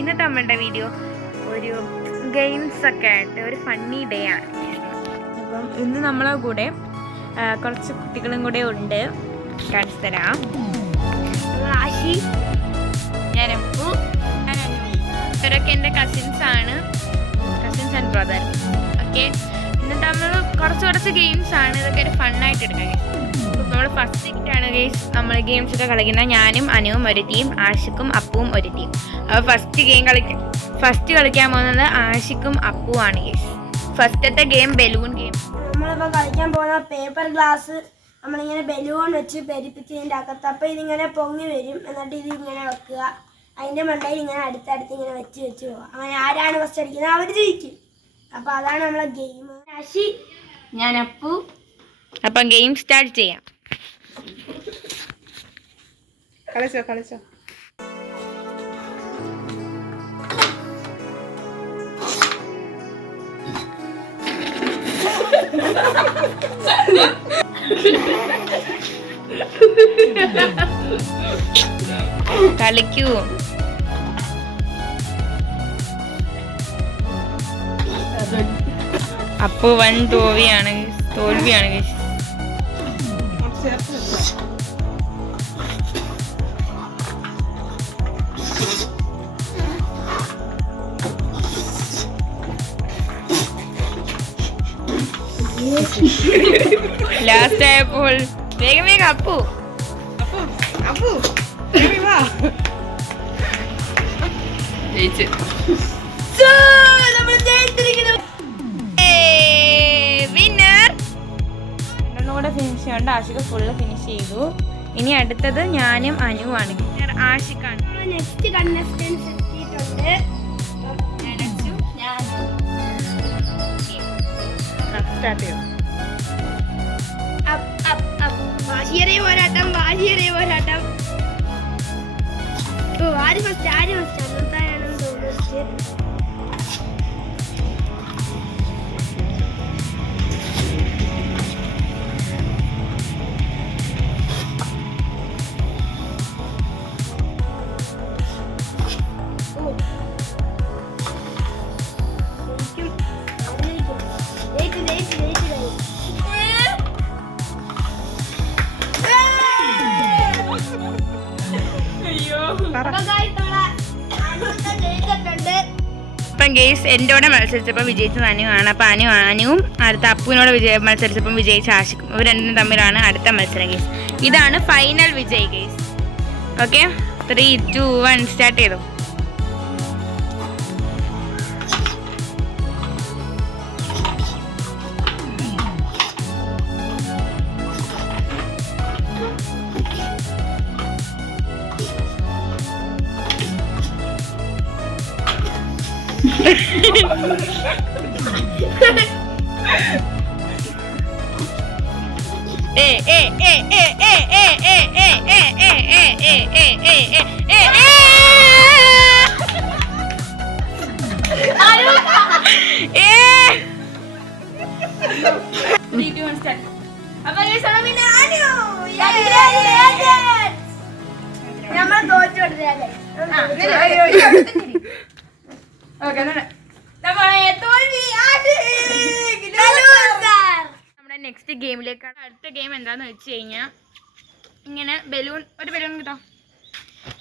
ഇന്നത്തെ നമ്മളുടെ വീഡിയോ ഒരു ഗെയിംസ് ഒക്കെ ആയിട്ട് ഒരു ഫണ്ണി ഡേ ആണ്. അപ്പം ഇന്ന് നമ്മളെ കൂടെ കുറച്ച് കുട്ടികളും കൂടെ ഉണ്ട്. കാണിച്ചു തരാം. ആശി, ഞാൻ അപ്പു, ഇവരൊക്കെ എൻ്റെ കസിൻസ് ആണ്, കസിൻസ് ആൻഡ് ബ്രദർ. ഓക്കെ, എന്നിട്ട് നമ്മൾ കുറച്ച് ഗെയിംസ് ആണ്. ഇതൊക്കെ ഒരു ഫണ്ണായിട്ട് എടുക്കാം. നമ്മൾ ഫസ്റ്റ് ആണ് ഗെയിംസ്, നമ്മൾ ഗെയിംസ് ഒക്കെ കളിക്കുന്നത്. ഞാനും അനുവും ഒരു ടീം, ആഷിക്കും അപ്പുവും ഒരു ടീം. അപ്പോൾ ഫസ്റ്റ് കളിക്കാൻ പോകുന്നത് ആഷിക്കും അപ്പുവാണ് ഗെയിംസ്. ഫസ്റ്റത്തെ ഗെയിം ബലൂൺ ഗെയിം. നമ്മളിപ്പോൾ കളിക്കാൻ പോകുന്ന പേപ്പർ ഗ്ലാസ് നമ്മളിങ്ങനെ ബലൂൺ വെച്ച് പെരിപ്പിച്ചതിൻ്റെ അകത്ത്, അപ്പോൾ ഇതിങ്ങനെ പൊങ്ങി വരും. എന്നിട്ട് ഇത് ഇങ്ങനെ വെക്കുക, അതിൻ്റെ മണ്ടയിൽ ഇങ്ങനെ അടുത്തടുത്ത് ഇങ്ങനെ വെച്ച് പോവുക. അങ്ങനെ ആരാണ് ഫസ്റ്റ് അടിക്കുന്നത് അവർ ജയിക്കും. അപ്പോൾ അതാണ് നമ്മളെ ഗെയിം. ആഷി, ഞാൻ അപ്പു. അപ്പം ഗെയിം സ്റ്റാർട്ട് ചെയ്യാം. കളിച്ചോ കളിക്കൂ. അപ്പു വൻ തോൽവിയാണ്. ലാസ്റ്റ് ആയപ്പോൾ വേഗം അപ്പു ജയിച്ചു. വിന്നർ. രണ്ടുകൂടെ ഫിനിഷ് ചെയ്യണ്ട. ആഷിക ഫുള്ള് ഫിനിഷ് ചെയ്തു. ഇനി അടുത്തത് ഞാനും അനുവാണ്. ആഷിക്കാണ്. നെക്സ്റ്റ് കണ്ടസ്റ്റൻസ് എത്തിയിട്ടുണ്ട്. സ്റ്റാർട്ട് ചെയ്യും. വാശിയേറിയ പോരാട്ടം. ആര് ഫസ്റ്റ് അന്നത്തായാണെന്ന് തോന്നുന്നു. അപ്പം ഗെയ്സ് എന്നോടെ മത്സരിച്ചപ്പോൾ വിജയിച്ചത് അനുവാണ്. അപ്പം അനുവും അടുത്ത അപ്പുവിനോട് മത്സരിച്ചപ്പം വിജയിച്ച ആഷിക്കും. ഇവർ രണ്ടും തമ്മിലാണ് അടുത്ത മത്സരം ഗെയ്സ്. ഇതാണ് final Vijay guys. Okay, 3, 2, 1 start ചെയ്തു. നമ്മുടെ നെക്സ്റ്റ് ഗെയിമിലേക്കാണ്. അടുത്ത ഗെയിം എന്താന്ന് വെച്ച് കഴിഞ്ഞാൽ ഇങ്ങനെ ഒരു ബലൂൺ കിട്ടോ.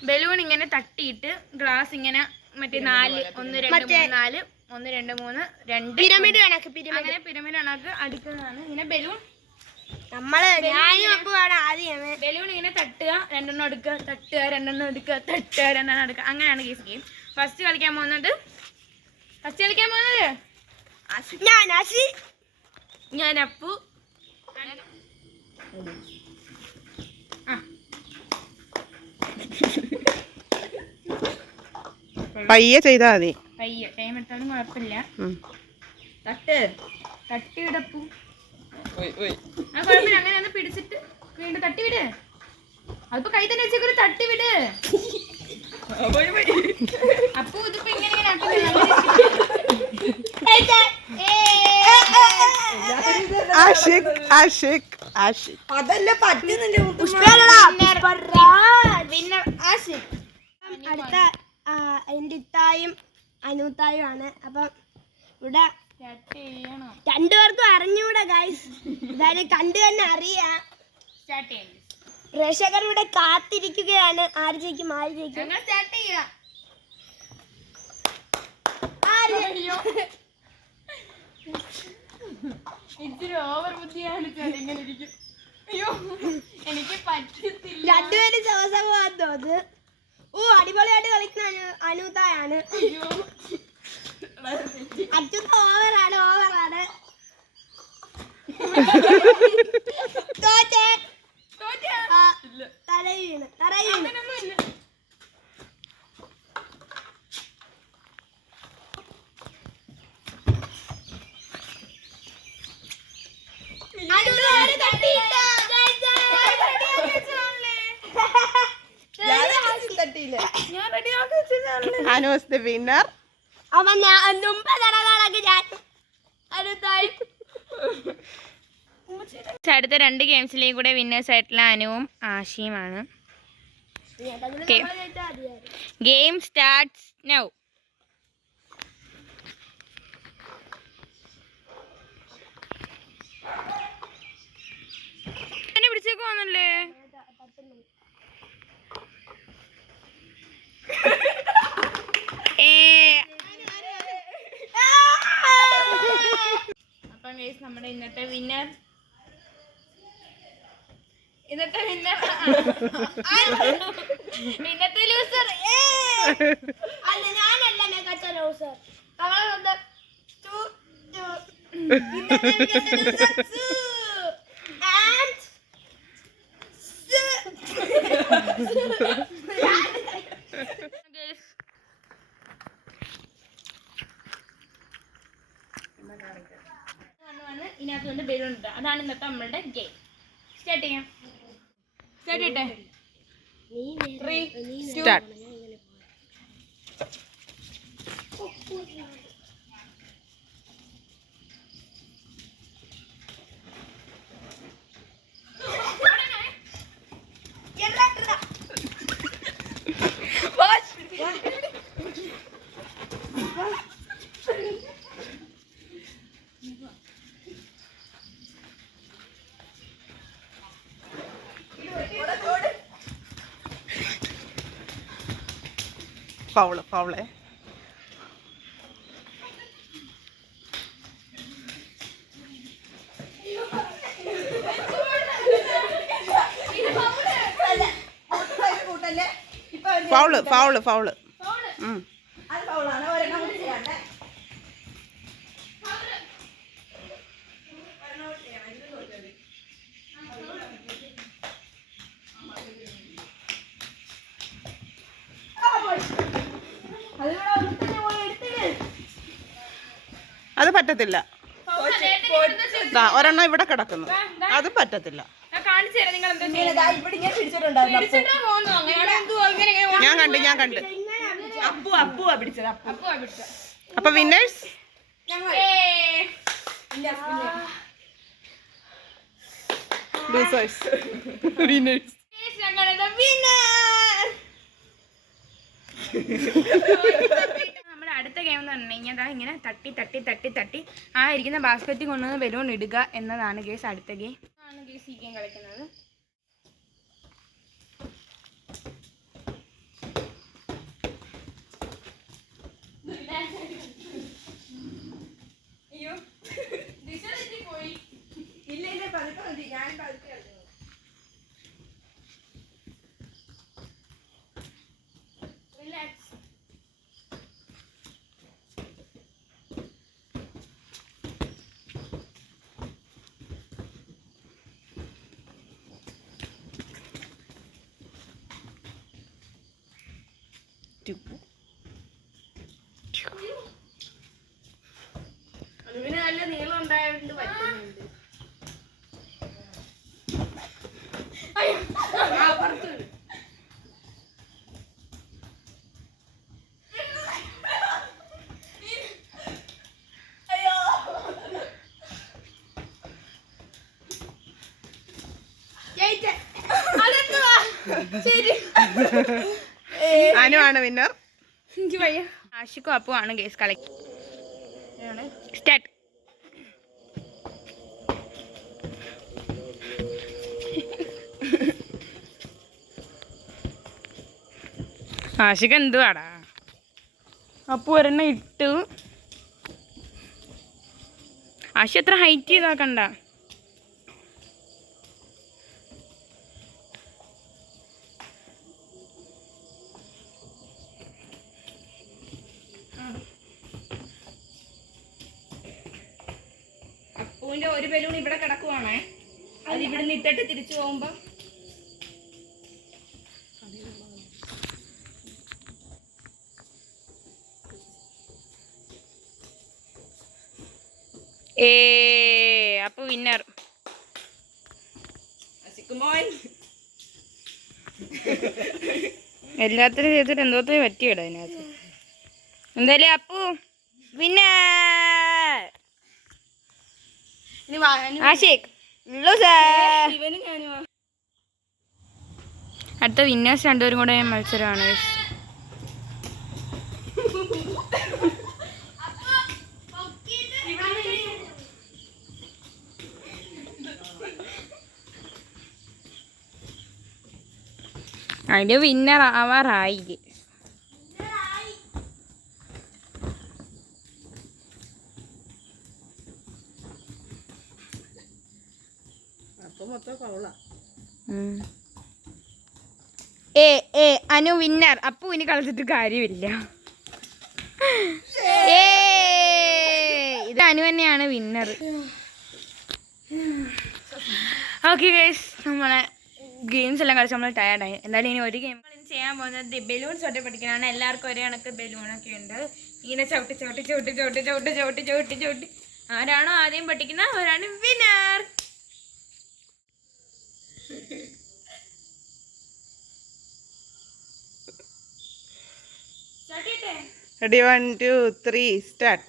ബലൂൺ ഇങ്ങനെ തട്ടിയിട്ട് ഗ്ലാസ് ഇങ്ങനെ മറ്റേ 4 1 2 3 4 1 2 3 2 പിരമിഡ് കണക്ക് അടിക്കുന്നതാണ്. ഇങ്ങനെ ബലൂൺ ബലൂൺ ഇങ്ങനെ തട്ടുക, രണ്ടെണ്ണം എടുക്കുക, തട്ടുക, രണ്ടെണ്ണം എടുക്കുക, തട്ടുക, രണ്ടെണ്ണം എടുക്കുക. അങ്ങനെയാണ് ഈ ഗെയിം. ഫസ്റ്റ് കളിക്കാൻ പോകുന്നത് ഞാൻ അപ്പു. പയ്യെ ചെയ്താ മതി. പയ്യെ ടൈം എടുത്താലും കുഴപ്പമില്ല. തട്ടിവിടപ്പു. കുഴപ്പമില്ല. അങ്ങനെ ഒന്ന് പിടിച്ചിട്ട് വീണ്ടും തട്ടിവിട്. അതിപ്പോ കൈ തന്നെ വെച്ചേക്കൊരു തട്ടിവിട്. അപ്പു ഇതിപ്പോ ഇങ്ങനെ അതല്ല പറ്റുന്നില്ല. അടുത്ത എൻ്റെ ഇത്തായും അനൂത്തായും ആണ്. അപ്പം ഇവിടെ രണ്ടുപേർക്കും അറിഞ്ഞൂടെ ഗൈസ്, എന്തായാലും കണ്ടു തന്നെ അറിയാം. പ്രേക്ഷകർ ഇവിടെ കാത്തിരിക്കുകയാണ് ആര് ജയിക്കും ആര് ജയിക്കും. രണ്ടുപേരും ശ്വാസം പോകാൻ തോന്നുന്നു. ഓ അടിപൊളിയായിട്ട് കളിക്കുന്ന അനൂത്തായാണ്. അച്ഛൻ ഓവറാണ്. തോറ്റേ തറ വീണ് Anu was the winner. അവൻ മുമ്പ് തറകളൊക്കെ ഞാൻ അടുത്തായി. അടുത്ത 2 ഗെയിംസിലേയും കൂടെ വിന്നേഴ്സ് ആയിട്ടുള്ള അനുവും ആഷിയുമാണ്. Game starts now. എന്നെ പിടിച്ചേക്ക് വന്നല്ലേ. അപ്പം ഗൈസ് നമ്മുടെ ഇന്നത്തെ വിന്നർ ഇന്നത്തെ ലൂസർ അല്ല ഞാനല്ല മികച്ച ലൂസർ. ഇതിനകത്ത് കൊണ്ട് ബലൂൺ ഇട്ട അതാണ് ഇന്നത്തെ നമ്മളുടെ ഗെയിം. സ്റ്റാർട്ട് ചെയ്യാം. സ്റ്റാർട്ട് ചെയ്യട്ടെ. Start. Foul. Foul. അത് പറ്റത്തില്ല. ഒരെണ്ണം ഇവിടെ കിടക്കുന്നു, അത് പറ്റത്തില്ല. ഞാൻ കണ്ട്. അപ്പൊ വിന്നേഴ്സ് വിന്നേഴ്സ് നമ്മുടെ അടുത്ത ഗെയിം എന്ന് പറഞ്ഞു കഴിഞ്ഞാൽ ഇങ്ങനെ തട്ടി ആ ഇരിക്കുന്ന ബാസ്ക്കറ്റിൽ കൊണ്ടുവന്ന് ബലൂൺ ഇടുക എന്നതാണ് ഗേസ് അടുത്ത ഗെയിം. ആണ് ഗേസ് ഈ ഗെയിം കളിക്കുന്നത്. അതിന് നല്ല നീളം ഉണ്ടായതുകൊണ്ട് പറ്റുന്നുണ്ട്. അനുവാണ് വിന്നർ. എനിക്ക് വയ്യ. ആഷിക്കും അപ്പു ആണ് ഗേസ് കളക്ട്. സ്റ്റാർട്ട്. ആഷിക്ക് എന്തുവാടാ? അപ്പു ഒരെണ്ണം ഇട്ടു. ആഷി എത്ര ഹൈറ്റ് ചെയ്താക്കണ്ട. അപ്പുവിന്റെ ഒരു ബലൂൺ ഇവിടെ കിടക്കുവാണേ. അത് ഇവിടെ നിന്ന് ഇട്ടിട്ട് തിരിച്ചു പോകുമ്പോ അപ്പൊ വിന്നർ എല്ലാത്തിനും ചെയ്തിട്ട് എന്തോത്തേ പറ്റിയിട അതിനകത്ത്. എന്തായാലും അപ്പു വിന്നർ. ആഷിക് അടുത്ത വിന്നേഴ്സ് രണ്ടുപേരും കൂടെ മത്സരമാണ്. അതിന്റെ വിന്നർ ആവാറായി. അനു വിന്നർ. അപ്പു ഇനി കളിച്ചിട്ട് കാര്യമില്ല. ഇത് അനു തന്നെയാണ് വിന്നർ. ഓക്കെ ഗൈസ്, നമ്മളെ ഗെയിംസ് എല്ലാം കളിച്ച് നമ്മൾ ടയർഡായി. എന്തായാലും ഇനി ഒരു ഗെയിം ചെയ്യാൻ പോകുന്നത് ബലൂൺസ് തൊട്ട് പഠിക്കാനാണ്. എല്ലാവർക്കും ഒരേ കണക്ക് ബലൂണൊക്കെ ഉണ്ട്. ഇങ്ങനെ ചവിട്ടി ചവിട്ടി ചവിട്ടി ചവിട്ടി ചവിട്ടി ചവിട്ടി ചവിട്ടി ചവിട്ടി ആരാണോ ആദ്യം പഠിക്കുന്ന അവരാണ് വിന്നർ. Ready, 1, 2, 3, start.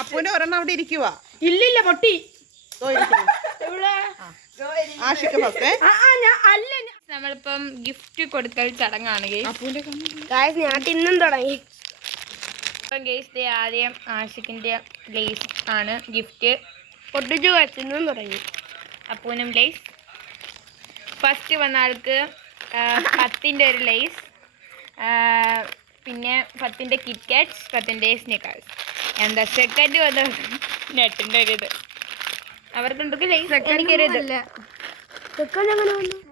അപ്പൂന്റെ ഒരെണ്ണം അവിടെ ഇരിക്കുവാ. ഇല്ലില്ല പൊട്ടി. ആഷിക്ക് ഫസ്റ്റ്. നമ്മളിപ്പം ഗിഫ്റ്റ് കൊടുക്കൽ ചടങ്ങാണ് ഗായ്സ്, ഞാൻ തിന്നും തുടങ്ങി. അപ്പം ഗേസ് ആദ്യം ആഷിക്കിന്റെ ലേസ് ആണ് ഗിഫ്റ്റ്. പൊട്ടിച്ചു തിന്നും തുടങ്ങി. അപ്പൂനും ലേസ്. ഫസ്റ്റ് വന്ന ആൾക്ക് 10ന്റെ ഒരു ലേസ്, പിന്നെ 10ന്റെ കിറ്റ് കാറ്റ്സ്, 10ന്റെ സ്നിക്കേഴ്സ്. എന്താ സെക്കൻഡ് വന്ന നെറ്റിന്റെ ഒരു ഇത് അവർക്കുണ്ടെങ്കിൽ ലേസ്. സെക്കൻഡ് ഒരു ഇത് സെക്കൻഡ് എങ്ങനെ വന്നു?